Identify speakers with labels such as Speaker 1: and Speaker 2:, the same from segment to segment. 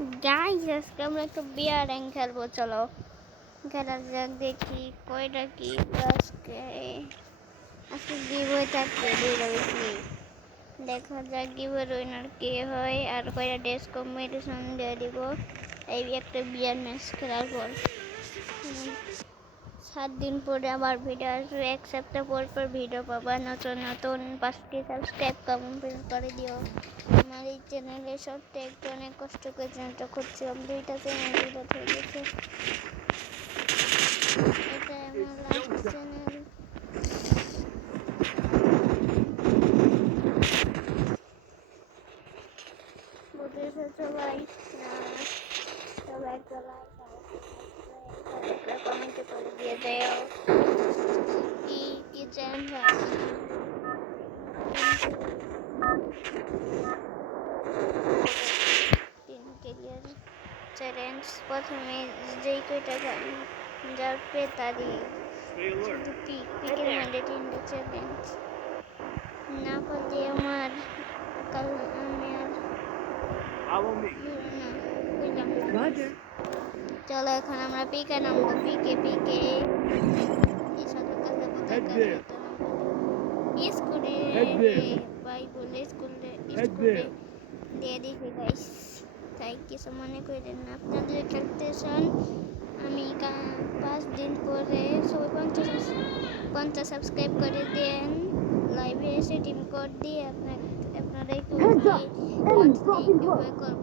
Speaker 1: Guys আজকে আমরা একটু বিয়ার র্যাঙ্ক খেলব, চলো। খেলা যাক, দেখি কয়টা কি আজকে। আজকে গিভওয়ে থাকবে বেশি দেখা যাক গিভওয়ে উইনার কে হয়, আর কয়টা ড্রেস কম্পিটিশন দিয়ে দিব। এই একটা বিয়ার ম্যাচ খেলার পর। সাত দিন পরে আবার ভিডিও আসবে। এক সপ্তাহ পর পর ভিডিও পাবা। নতুন নতুন পাঁচটি সাবস্ক্রাইব কমেন্ট করে দিও। আমার এই চ্যানেলে সত্যি একটু অনেক কষ্ট করে চ্যানেলটা করছিলাম দুইটা চ্যানেল দুইটা হয়ে গেছে এটা আমার লাস্ট চ্যানেল বুঝেছ সবাই না সবাই একটা লাইক আর একটা কমেন্ট করে দিয়ে দেও কি কি চ্যানেল তিন ক্লিয়ার চ্যালেঞ্জ প্রথমে যেই কয়টা যাবে তারই
Speaker 2: Stay alert.
Speaker 1: শুধু পিক পিকের মধ্যে তিনটে চ্যালেঞ্জ না পারলে আমার কাল আমি আর
Speaker 2: Follow me.
Speaker 1: না বুঝলাম না।
Speaker 3: Roger.
Speaker 1: চলো এখন আমরা পিকে নামবো। পিকে পিকে. স্কুলে ভাই বলে স্কুলে স্কুলে। দিয়ে দিবি গাইস তাই কিছু মনে করেন না। আপনাদের খেলতে চান আমি পাঁচ দিন পরে সবাই পঞ্চাশ পঞ্চাশ সাবস্ক্রাইব করে দেন। লাইভে এসে টিম কোড দিয়ে আপনার আপনারা একটু করব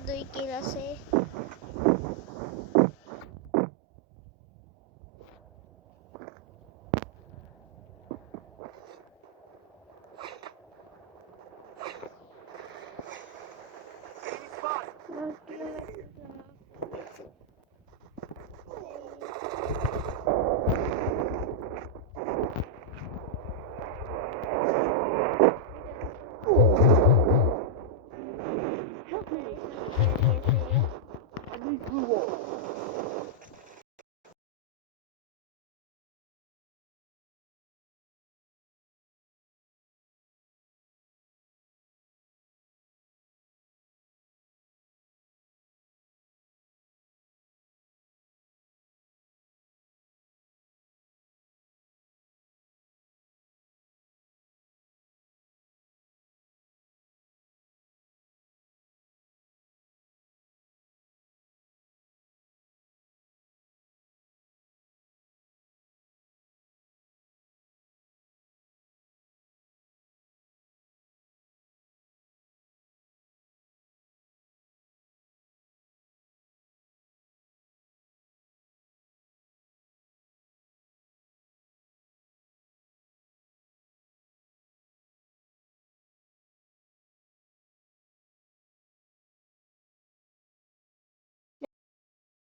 Speaker 1: দুই কিল আছে?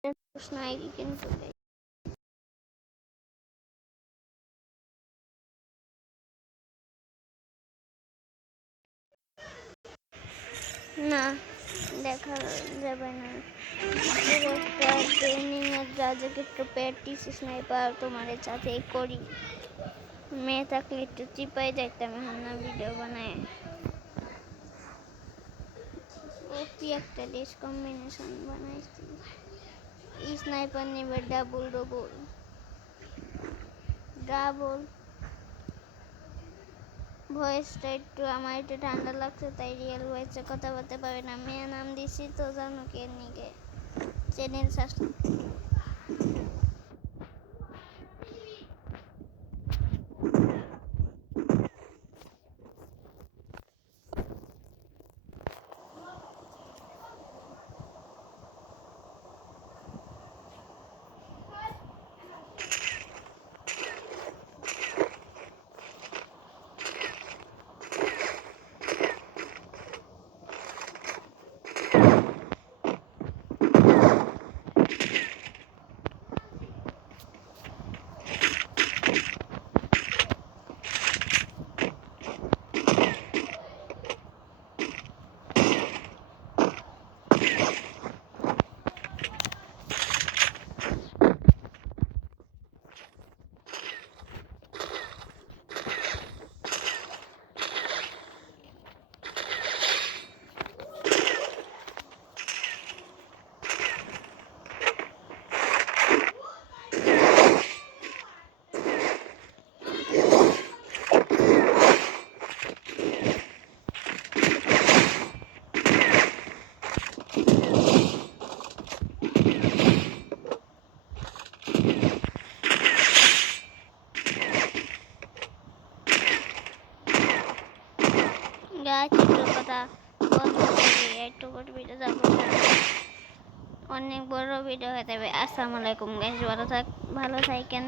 Speaker 1: প্রশ্ন না, দেখা যাবে না। ট্রেনিং এর যা একটু প্র্যাকটিস স্নাইপার তোমার সাথে করি। মেয়ে থাকলে একটু চিপাই যাইতাম, এখন না ভিডিও বানায়। ওপি একটা ড্রেস কম্বিনেশন বানাইছি। স্নাইপার নেবে ডাবল ডবল। ডাবল। ভয়েসটা একটু আমার একটু ঠান্ডা লাগছে, তাই রিয়েল ভয়েসে কথা বলতে পারে না। মেয়ে নাম দিছি তো জানো কে নিগে চ্যানেল গাছ কথা বন্ধ করি একটু করে ভিডিও যাব অনেক বড় ভিডিও হয়ে যাবে। আসসালামু আলাইকুম গাছ ভালো থাক, ভালো থাকেন।